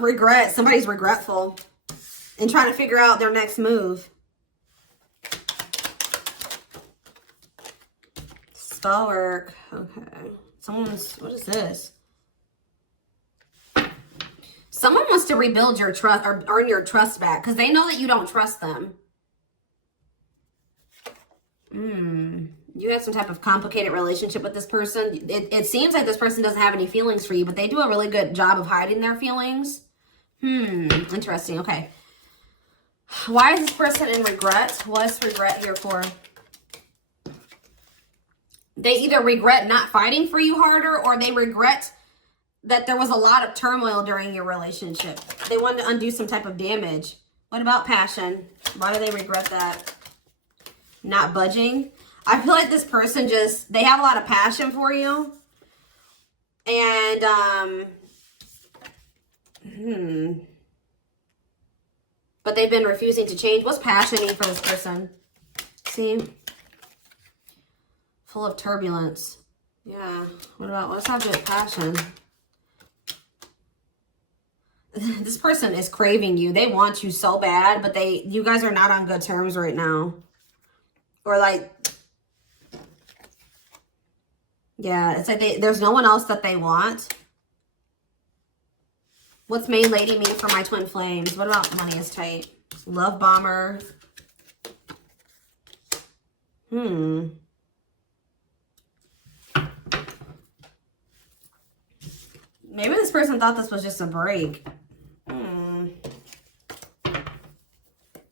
Regret. Somebody's regretful and trying to figure out their next move. Spell work. Okay. Someone's, what is this? Someone wants to rebuild your trust or earn your trust back because they know that you don't trust them. You had some type of complicated relationship with this person. It seems like this person doesn't have any feelings for you, but they do a really good job of hiding their feelings. Interesting. Okay. Why is this person in regret? What's regret here for? They either regret not fighting for you harder, or they regret that there was a lot of turmoil during your relationship. They wanted to undo some type of damage. What about passion? Why do they regret that? Not budging. I feel like this person just, they have a lot of passion for you. And, but they've been refusing to change. What's passion mean for this person? See? Full of turbulence. Yeah. What's happening with passion? This person is craving you. They want you so bad, but you guys are not on good terms right now. Or like, yeah, it's like there's no one else that they want. What's main lady mean for my twin flames? What about money is tight? Love bomber. Maybe this person thought this was just a break.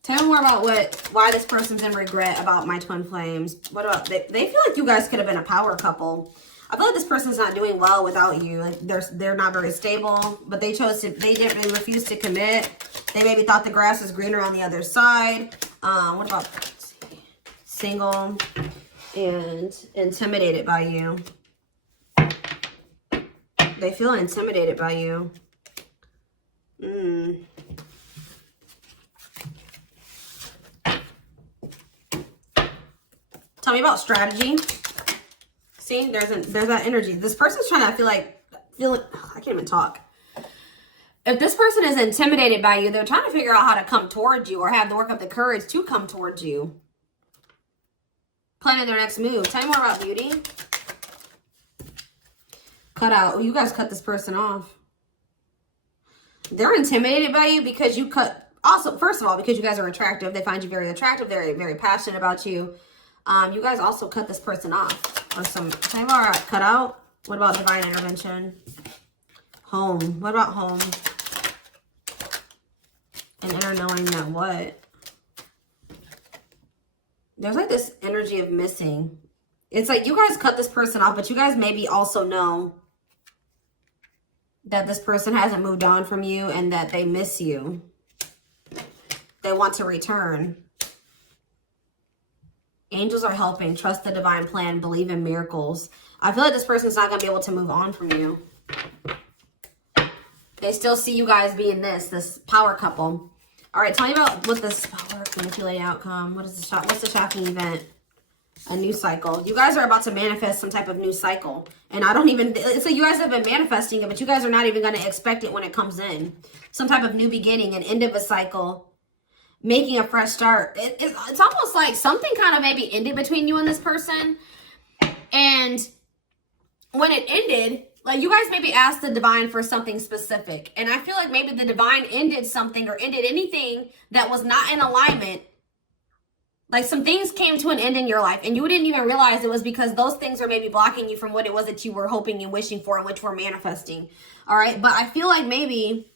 Tell me more about why this person's in regret about my twin flames. What about, they feel like you guys could have been a power couple. I feel like this person's not doing well without you. Like they're not very stable, but they didn't really refuse to commit. They maybe thought the grass was greener on the other side. What about single and intimidated by you? They feel intimidated by you. Tell me about strategy. See, there's that energy. This person's trying to I can't even talk. If this person is intimidated by you, they're trying to figure out how to come towards you or have to work up the courage to come towards you. Planning their next move. Tell me more about beauty. Cut out. Oh, you guys cut this person off. They're intimidated by you because you cut. Also, first of all, because you guys are attractive. They find you very attractive. They're very passionate about you. You guys also cut this person off. Or some time cut out. What about divine intervention? Home. What about home? And inner knowing that what? There's like this energy of missing. It's like you guys cut this person off, but you guys maybe also know that this person hasn't moved on from you and that they miss you. They want to return. Angels are helping. Trust the divine plan. Believe in miracles. I feel like this person's not going to be able to move on from you. They still see you guys being this power couple. All right, tell me about what this power manipulate outcome. What's the shocking event? A new cycle. You guys are about to manifest some type of new cycle. And so you guys have been manifesting it, but you guys are not even going to expect it when it comes in. Some type of new beginning, an end of a cycle. Making a fresh start. It's almost like something kind of maybe ended between you and this person. And when it ended, like you guys maybe asked the divine for something specific. And I feel like maybe the divine ended something or ended anything that was not in alignment. Like some things came to an end in your life and you didn't even realize it was because those things are maybe blocking you from what it was that you were hoping and wishing for and which were manifesting. All right. But I feel like maybe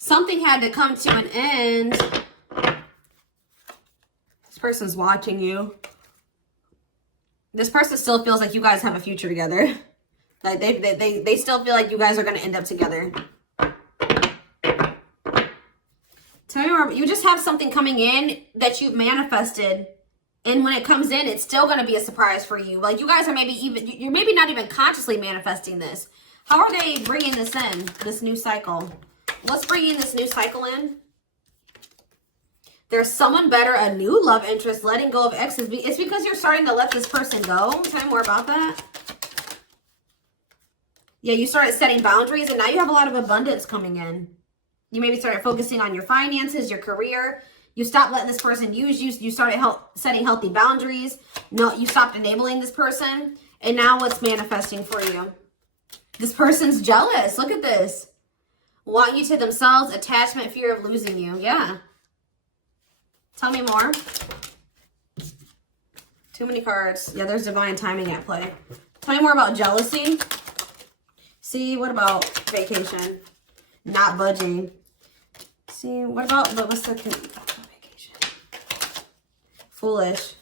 something had to come to an end. This person's watching you. This person still feels like you guys have a future together. Like they still feel like you guys are going to end up together. Tell me more. You just have something coming in that you've manifested. And when it comes in, it's still going to be a surprise for you. Like you guys are you're maybe not even consciously manifesting this. How are they bringing this in, this new cycle? What's bringing this new cycle in? There's someone better, a new love interest, letting go of exes. It's because you're starting to let this person go. Tell me more about that. Yeah, you started setting boundaries, and now you have a lot of abundance coming in. You maybe started focusing on your finances, your career. You stopped letting this person use you. You started setting healthy boundaries. No, you stopped enabling this person. And now what's manifesting for you? This person's jealous. Look at this. Want you to themselves, attachment, fear of losing you. Yeah. Tell me more. Too many cards. Yeah, there's divine timing at play. Tell me more about jealousy. See, what about vacation? Not budging. See, what about, what's the vacation? Foolish.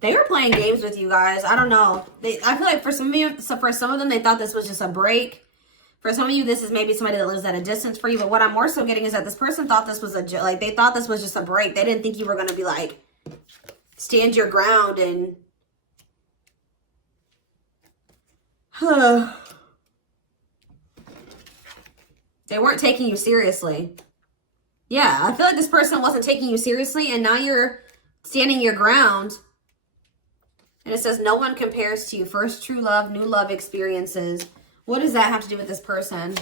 They were playing games with you guys. I don't know. I feel like for some of you, for some of them, they thought this was just a break. For some of you, this is maybe somebody that lives at a distance for you. But what I'm more so getting is that this person thought this was they thought this was just a break. They didn't think you were going to be like, stand your ground and, they weren't taking you seriously. Yeah, I feel like this person wasn't taking you seriously, and now you're standing your ground. And it says, no one compares to you. First true love, new love experiences. What does that have to do with this person?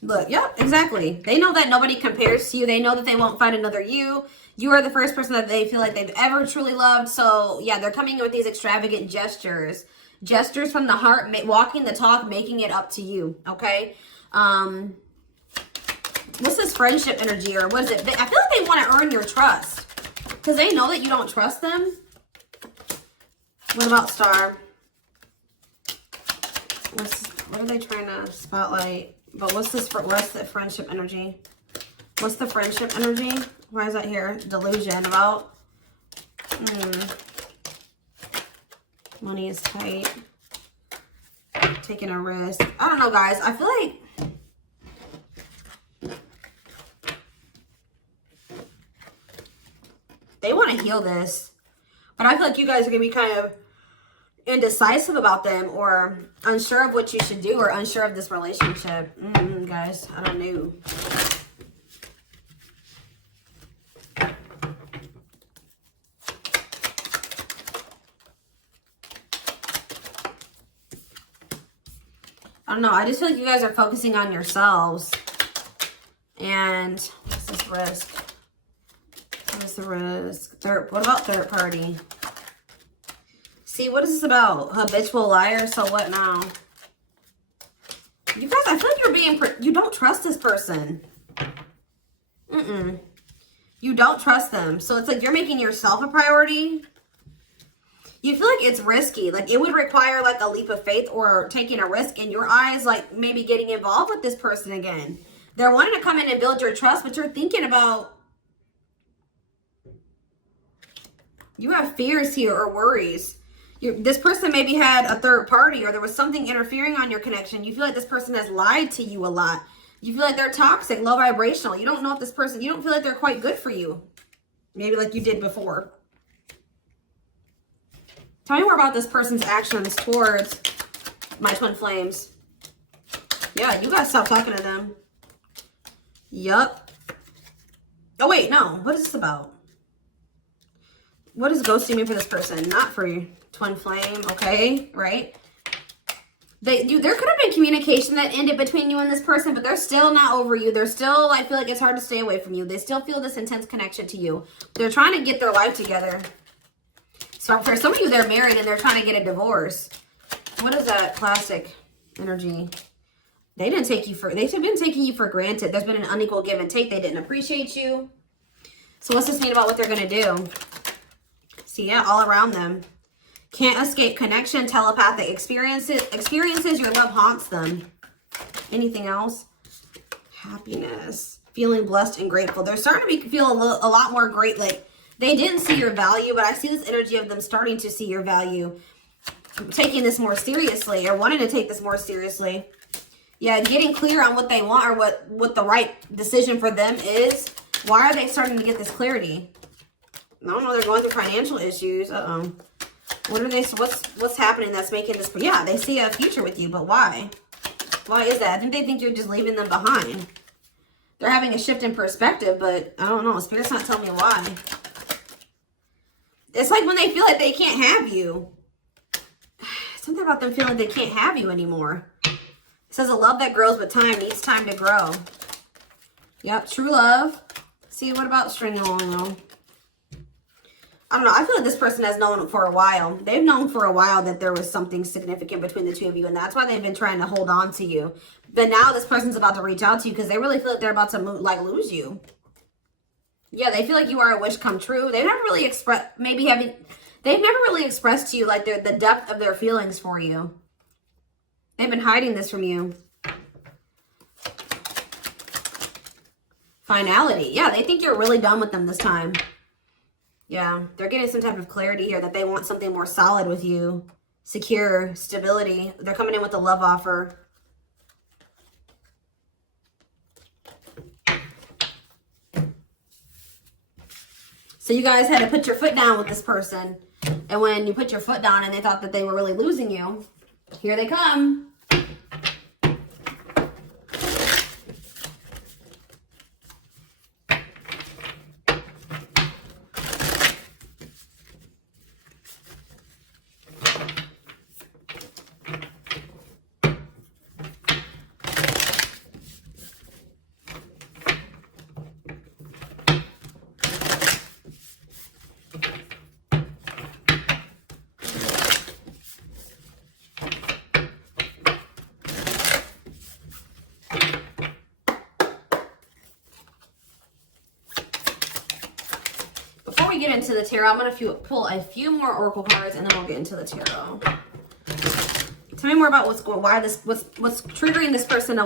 Look, yep, exactly. They know that nobody compares to you. They know that they won't find another you. You are the first person that they feel like they've ever truly loved. So, yeah, they're coming in with these extravagant gestures. Gestures from the heart, walking the talk, making it up to you, okay? What's this friendship energy, or what is it? I feel like they want to earn your trust because they know that you don't trust them. What about star? What are they trying to spotlight? But what's the friendship energy? What's the friendship energy? Why is that here? Delusion about money is tight. Taking a risk. I don't know, guys. I feel like they want to heal this. But I feel like you guys are going to be kind of indecisive about them, or unsure of what you should do, or unsure of this relationship. Guys, I don't know. I don't know. I just feel like you guys are focusing on yourselves. And what's this risk? What is the risk? What about third party? See, what is this about? Habitual liar, so what now? You guys, I feel like you're being, you don't trust this person. You don't trust them. So it's like you're making yourself a priority. You feel like it's risky. Like it would require like a leap of faith or taking a risk in your eyes, like maybe getting involved with this person again. They're wanting to come in and build your trust, but you're thinking about, you have fears here or worries. This person maybe had a third party, or there was something interfering on your connection. You feel like this person has lied to you a lot. You feel like they're toxic, low vibrational. You don't know if this person, you don't feel like they're quite good for you. Maybe like you did before. Tell me more about this person's actions towards my twin flames. Yeah, you guys stop talking to them. Yup. Oh, wait, no. What is this about? What does ghosting mean for this person? Not for you. Twin flame, okay, right? There could have been communication that ended between you and this person, but they're still not over you. They're still, I feel like it's hard to stay away from you. They still feel this intense connection to you. They're trying to get their life together. So for some of you, they're married and they're trying to get a divorce. What is that classic energy? They've been taking you for granted. There's been an unequal give and take. They didn't appreciate you. So what's this mean about what they're going to do? See, yeah, all around them. Can't escape connection, telepathic experiences. Your love haunts them. Anything else? Happiness. Feeling blessed and grateful. They're starting to feel a lot more great. Like, they didn't see your value, but I see this energy of them starting to see your value. Taking this more seriously, or wanting to take this more seriously. Yeah, getting clear on what they want, or what the right decision for them is. Why are they starting to get this clarity? I don't know, they're going through financial issues. What are they, what's happening that's making this, yeah, they see a future with you, but why? Why is that? I think they think you're just leaving them behind. They're having a shift in perspective, but I don't know, Spirit's not telling me why. It's like when they feel like they can't have you. Something about them feeling they can't have you anymore. It says a love that grows with time needs time to grow. Yep, true love. See, what about string along though? I don't know. I feel like this person has known for a while. They've known for a while that there was something significant between the two of you. And that's why they've been trying to hold on to you. But now this person's about to reach out to you because they really feel like they're about to lose you. Yeah, they feel like you are a wish come true. They've never really expressed, they've never really expressed to you like the depth of their feelings for you. They've been hiding this from you. Finality. Yeah, they think you're really done with them this time. Yeah, they're getting some type of clarity here that they want something more solid with you. Secure, stability. They're coming in with a love offer. So you guys had to put your foot down with this person. And when you put your foot down and they thought that they were really losing you, here they come. Before we get into the tarot, I'm going to pull a few more oracle cards and then we'll get into the tarot. Tell me more about what's triggering this person.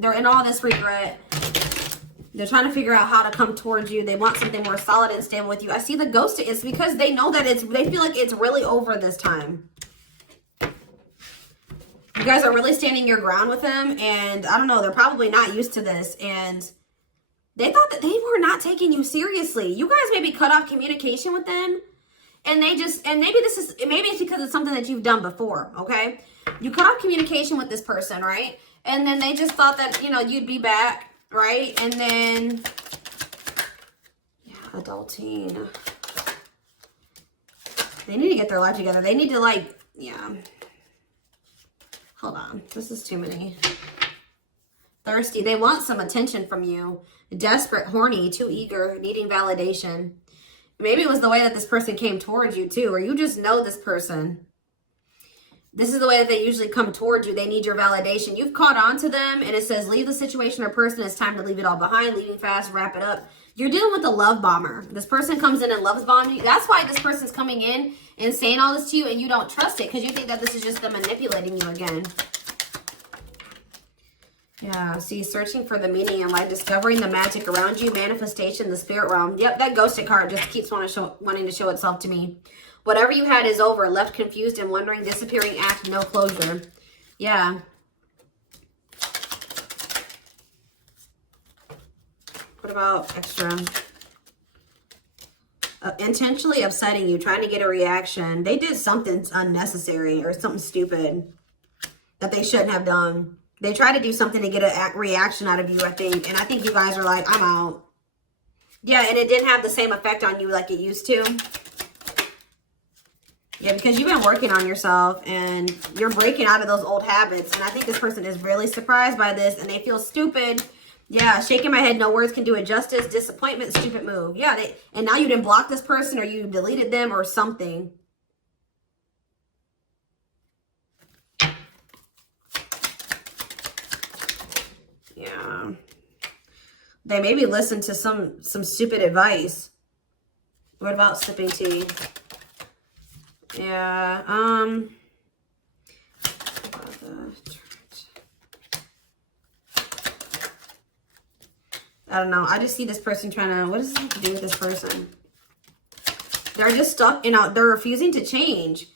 They're in all this regret. They're trying to figure out how to come towards you. They want something more solid and stable with you. I see the ghost. It's because they know that they feel like it's really over this time. You guys are really standing your ground with them, and I don't know, they're probably not used to this, and they thought that they were not taking you seriously. You guys maybe cut off communication with them, and maybe it's because it's something that you've done before, okay? You cut off communication with this person, right? And then they just thought that, you know, you'd be back, right? And then, yeah, adulting. They need to get their life together. They need to, yeah. Hold on. This is too many. Thirsty. They want some attention from you. Desperate, horny, too eager, needing validation. Maybe it was the way that this person came towards you too, or you just know this person. This is the way that they usually come towards you. They need your validation. You've caught on to them, and it says, leave the situation or person. It's time to leave it all behind. Leaving fast, wrap it up. You're dealing with a love bomber. This person comes in and loves bombing you. That's why this person's coming in and saying all this to you, and you don't trust it because you think that this is just them manipulating you again. Yeah, see, searching for the meaning in life, discovering the magic around you, manifestation, the spirit realm. Yep, that ghosted card just keeps wanting to show itself to me. Whatever you had is over, left confused and wondering, disappearing act, no closure. Yeah. What about extra? Intentionally upsetting you, trying to get a reaction. They did something unnecessary or something stupid that they shouldn't have done. They try to do something to get a reaction out of you, I think. And I think you guys are like, I'm out. Yeah, and it didn't have the same effect on you like it used to. Yeah, because you've been working on yourself and you're breaking out of those old habits. And I think this person is really surprised by this and they feel stupid. Yeah, shaking my head, no words can do it justice. Disappointment, stupid move. Yeah, and now you didn't block this person or you deleted them or something. Yeah. They maybe listened to some stupid advice. What about sipping tea? Yeah, I don't know. I just see this person trying to, what does this have to do with this person? They're just stuck, they're refusing to change.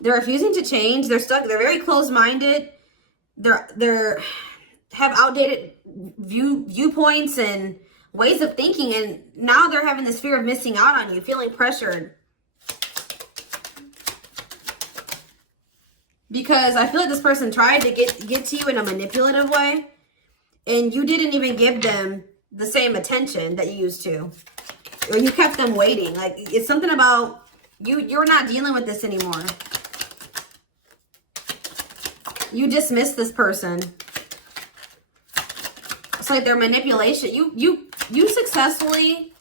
They're refusing to change. They're stuck. They're very closed-minded. They're have outdated viewpoints and ways of thinking. And now they're having this fear of missing out on you, feeling pressured. Because I feel like this person tried to get to you in a manipulative way. And you didn't even give them the same attention that you used to. Or you kept them waiting. Like, it's something about you're not dealing with this anymore. You dismiss this person. It's like their manipulation. You successfully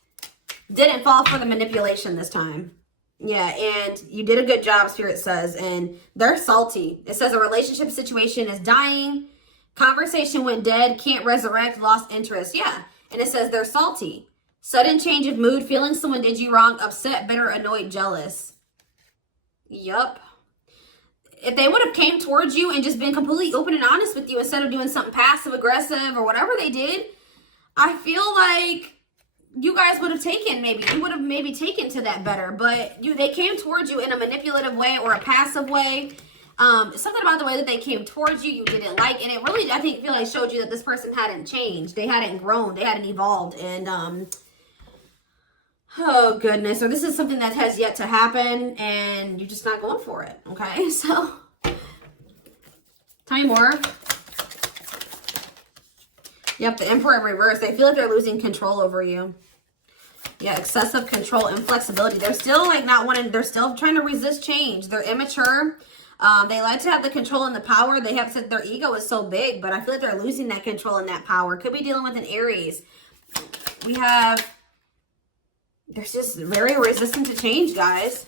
didn't fall for the manipulation this time. Yeah, and you did a good job, Spirit says, and they're salty. It says a relationship situation is dying. Conversation went dead, can't resurrect, lost interest. Yeah, and it says they're salty. Sudden change of mood, feeling someone did you wrong, upset, bitter, annoyed, jealous. Yup. If they would have came towards you and just been completely open and honest with you instead of doing something passive aggressive or whatever they did, I feel like you guys would have taken, you would have maybe taken to that better. But they came towards you in a manipulative way or a passive way. Something about the way that they came towards you didn't like, and it really, I feel like showed you that this person hadn't changed. They hadn't grown. They hadn't evolved. And oh goodness, or this is something that has yet to happen, and you're just not going for it. Okay, so tell me more. Yep, the Emperor in reverse. They feel like they're losing control over you. Yeah, excessive control, inflexibility. They're still like not wanting, they're still trying to resist change. They're immature. They like to have the control and the power. They have said their ego is so big, but I feel like they're losing that control and that power. Could be dealing with an Aries. We have, they're just very resistant to change, guys.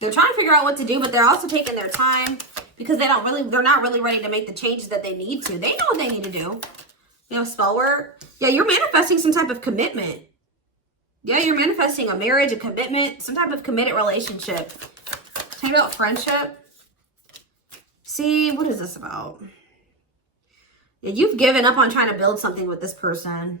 They're trying to figure out what to do, but they're also taking their time because they're not really ready to make the changes that they need to. They know what they need to do. You know, spell work. Yeah, you're manifesting some type of commitment. Yeah, you're manifesting a marriage, a commitment, some type of committed relationship. Talk about friendship. See, what is this about? Yeah, you've given up on trying to build something with this person.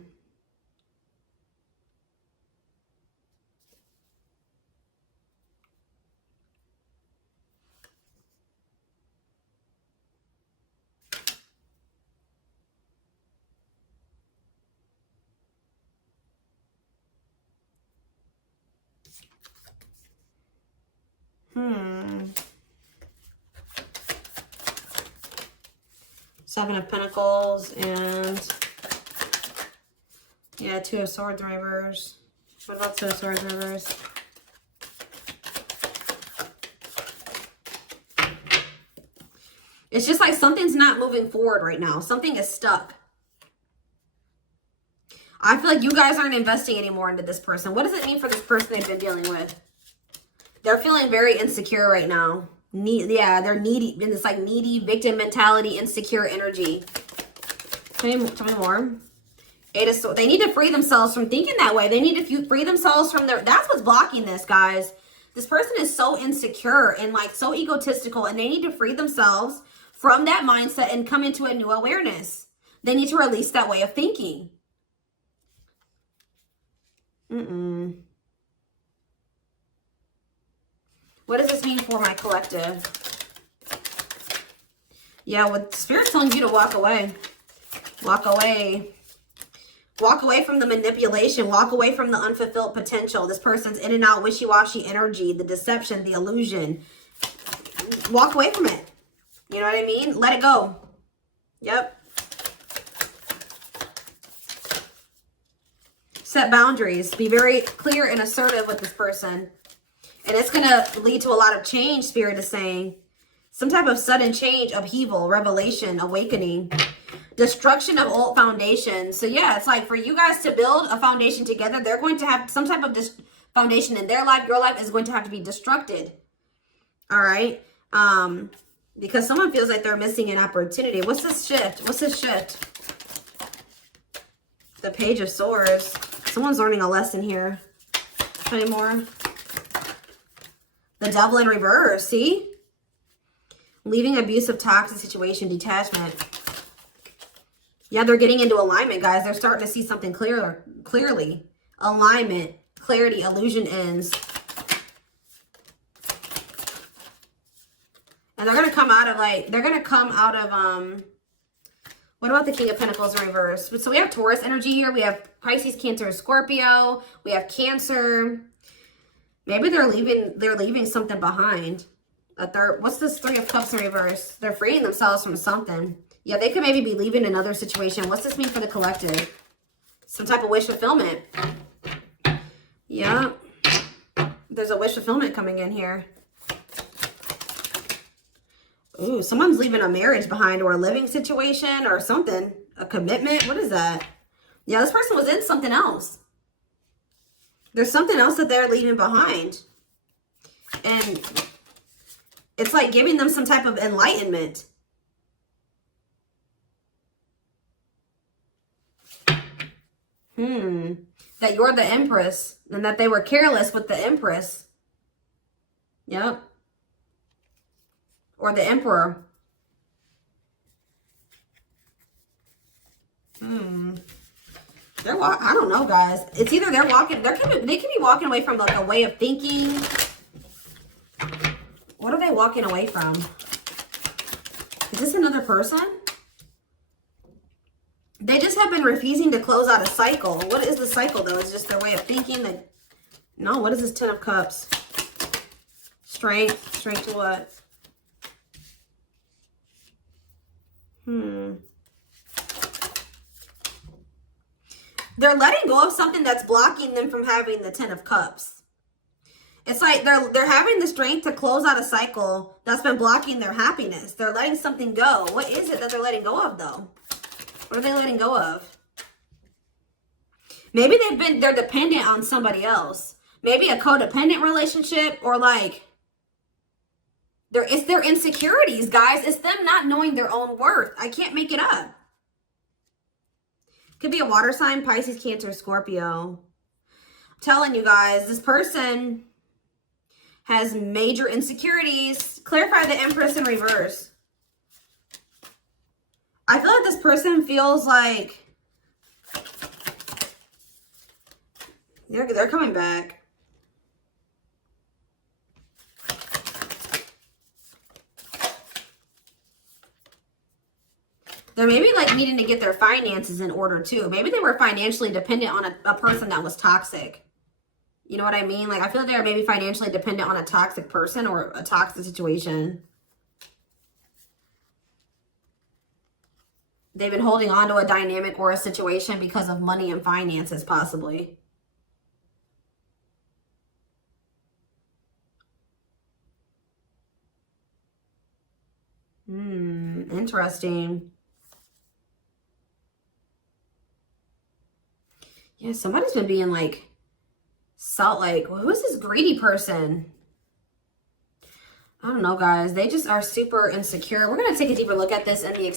Seven of Pentacles and yeah, Two of Swords in reverse. What about Two of Swords in reverse? It's just like something's not moving forward right now. Something is stuck. I feel like you guys aren't investing anymore into this person. What does it mean for this person they've been dealing with? They're feeling very insecure right now. Yeah, they're needy, in this like needy victim mentality, insecure energy. Tell me more. Eight of Swords. They need to free themselves from thinking that way. They need to free themselves from their, that's what's blocking this, guys. This person is so insecure and like so egotistical, and they need to free themselves from that mindset and come into a new awareness. They need to release that way of thinking. What does this mean for my collective? Yeah, what Spirit's telling you to walk away. Walk away. Walk away from the manipulation. Walk away from the unfulfilled potential. This person's in and out wishy-washy energy, the deception, the illusion. Walk away from it. You know what I mean? Let it go. Yep. Set boundaries. Be very clear and assertive with this person. And it's going to lead to a lot of change, Spirit is saying. Some type of sudden change, upheaval, revelation, awakening. Destruction of old foundations. So yeah, it's like for you guys to build a foundation together, they're going to have some type of foundation in their life. Your life is going to have to be destructed. All right. Because someone feels like they're missing an opportunity. What's this shift? What's this shift? The Page of Swords. Someone's learning a lesson here. Any more? The Devil in reverse. See? Leaving abusive, toxic situation, detachment. Yeah, they're getting into alignment, guys. They're starting to see something clearly. Alignment, clarity, illusion ends. And they're going to come out of what about the King of Pentacles in reverse? So we have Taurus energy here. We have Pisces, Cancer, Scorpio. We have Cancer. Maybe they're leaving something behind. What's this Three of Cups in reverse? They're freeing themselves from something. Yeah, they could maybe be leaving another situation. What's this mean for the collective? Some type of wish fulfillment. Yeah. There's a wish fulfillment coming in here. Ooh, someone's leaving a marriage behind or a living situation or something. A commitment. What is that? Yeah, this person was in something else. There's something else that they're leaving behind. And it's like giving them some type of enlightenment. That you're the Empress and that they were careless with the Empress. Yep. Or the Emperor. I don't know, guys. It's either they're walking, they could be walking away from like a way of thinking. What are they walking away from? Is this another person? They just have been refusing to close out a cycle. What is the cycle, though? It's just their way of thinking. That, no, what is this 10 of Cups? Strength. Strength to what? They're letting go of something that's blocking them from having the 10 of Cups. It's like they're having the strength to close out a cycle that's been blocking their happiness. They're letting something go. What is it that they're letting go of, though? What are they letting go of? Maybe they're dependent on somebody else. Maybe a codependent relationship, or like it's their insecurities, guys. It's them not knowing their own worth. I can't make it up. Could be a water sign, Pisces, Cancer, Scorpio. I'm telling you guys, this person has major insecurities. Clarify the Empress in reverse. I feel like this person feels like they're coming back. They're maybe like needing to get their finances in order too. Maybe they were financially dependent on a person that was toxic. You know what I mean? Like I feel like they're maybe financially dependent on a toxic person or a toxic situation. They've been holding on to a dynamic or a situation because of money and finances, possibly. Interesting. Yeah, somebody's been being like, who is this greedy person? I don't know, guys. They just are super insecure. We're going to take a deeper look at this in the